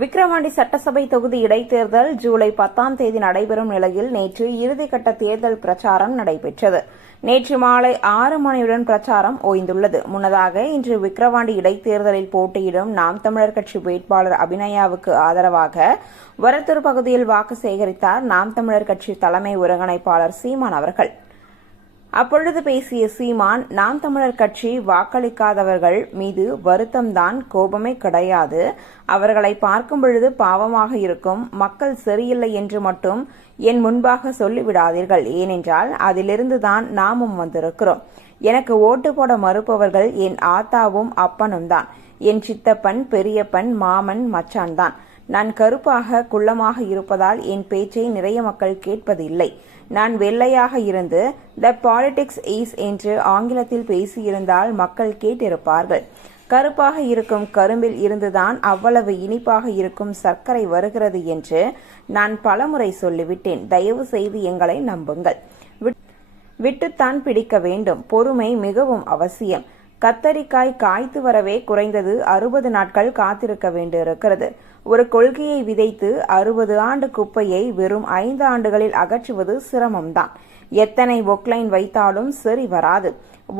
விக்கிரவாண்டி சட்டசபை தொகுதி இடைத்தேர்தல் ஜூலை 10ஆம் தேதி நடைபெறும் நிலையில் நேற்று இறுதிக்கட்ட தேர்தல் பிரச்சாரம் நடைபெற்றது. நேற்று மாலை 6 மணியுடன் பிரச்சாரம் ஓய்ந்துள்ளது. முன்னதாக இன்று விக்கிரவாண்டி இடைத்தேர்தலில் போட்டியிடும் நாம் தமிழர் கட்சி வேட்பாளர் அபிநயாவுக்கு ஆதரவாக வரத்தூர் பகுதியில் வாக்கு சேகரித்தார் நாம் தமிழர் கட்சி தலைமை ஒருங்கிணைப்பாளர் சீமான் அவர்கள். அப்பொழுது பேசிய சீமான், நாம் தமிழர் கட்சி வாக்களிக்காதவர்கள் மீது வருத்தம்தான், கோபமே கிடையாது. அவர்களை பார்க்கும் பொழுது பாவமாக இருக்கும். மக்கள் சரியில்லை என்று மட்டும் என் முன்பாக சொல்லிவிடாதீர்கள். ஏனென்றால் அதிலிருந்துதான் நாமும் வந்திருக்கிறோம். எனக்கு ஓட்டு போட மறுப்பவர்கள் என் ஆத்தாவும் அப்பனும் தான். என் சித்தப்பன், பெரியப்பன், மாமன், மச்சான் தான். நான் கருப்பாக குள்ளமாக இருப்பதால் என் பேச்சை நிறைய மக்கள் கேட்பதில்லை. நான் வெள்ளையாக இருந்து த பாலிடிக்ஸ் இஸ் என்று ஆங்கிலத்தில் பேசியிருந்தால் மக்கள் கேட்டிருப்பார்கள். கருப்பாக இருக்கும் கரும்பில் இருந்துதான் அவ்வளவு இனிப்பாக இருக்கும் சர்க்கரை வருகிறது என்று நான் பலமுறை சொல்லிவிட்டேன். தயவு செய்து எங்களை நம்புங்கள். விட்டுத்தான் பிடிக்க வேண்டும். பொறுமை மிகவும் அவசியம். கத்தரிக்காய் காய்த்து வரவே குறைந்தது 60 நாட்கள் காத்திருக்க வேண்டியிருக்கிறது. ஒரு கொள்கையை விதைத்து 60 ஆண்டு குப்பையை வெறும் 5 ஆண்டுகளில் அகற்றுவது சிரமம்தான். எத்தனை பொக்லைன் வைத்தாலும் சரி வராது.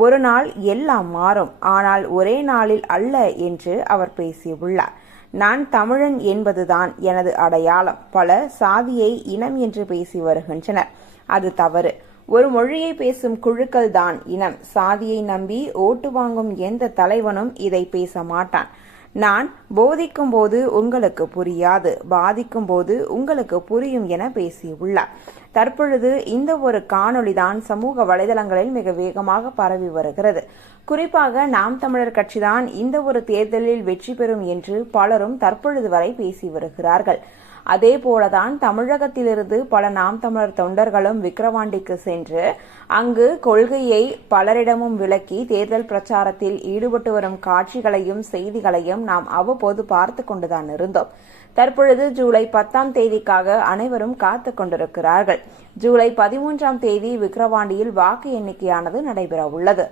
ஒரு நாள் எல்லாம் மாறும். ஆனால் ஒரே நாளில் அல்ல என்று அவர் பேசியுள்ளார். நான் தமிழன் என்பதுதான் எனது அடையாளம். பல சாதியை இனம் என்று பேசி வருகின்றனர். அது தவறு. ஒரு மொழியை பேசும் குழுக்கள் தான் இனம். சாதியை நம்பி ஓட்டு வாங்கும் எந்த தலைவனும் இதை பேச மாட்டான். நான் போதிக்கும் போது உங்களுக்கு புரியாது, பாதிக்கும் போது உங்களுக்கு புரியும் என பேசியுள்ளார். தற்பொழுது இந்த ஒரு காணொளிதான் சமூக வலைதளங்களில் மிக வேகமாக பரவி வருகிறது. குறிப்பாக நாம் தமிழர் கட்சிதான் இந்த ஒரு தேர்தலில் வெற்றி பெறும் என்று பலரும் தற்பொழுது வரை பேசி வருகிறார்கள். அதேபோலதான் தமிழகத்திலிருந்து பல நாம் தமிழர் தொண்டர்களும் விக்கிரவாண்டிக்கு சென்று அங்கு கொள்கையை பலரிடமும் விளக்கி தேர்தல் பிரச்சாரத்தில் ஈடுபட்டு வரும் காட்சிகளையும் செய்திகளையும் நாம் அவ்வப்போது பார்த்து கொண்டுதான் இருந்தோம். தற்பொழுது ஜூலை 10ஆம் தேதிக்காக அனைவரும் காத்துக் கொண்டிருக்கிறார்கள். ஜூலை 13ஆம் தேதி விக்கிரவாண்டியில் வாக்கு எண்ணிக்கையானது நடைபெற உள்ளது.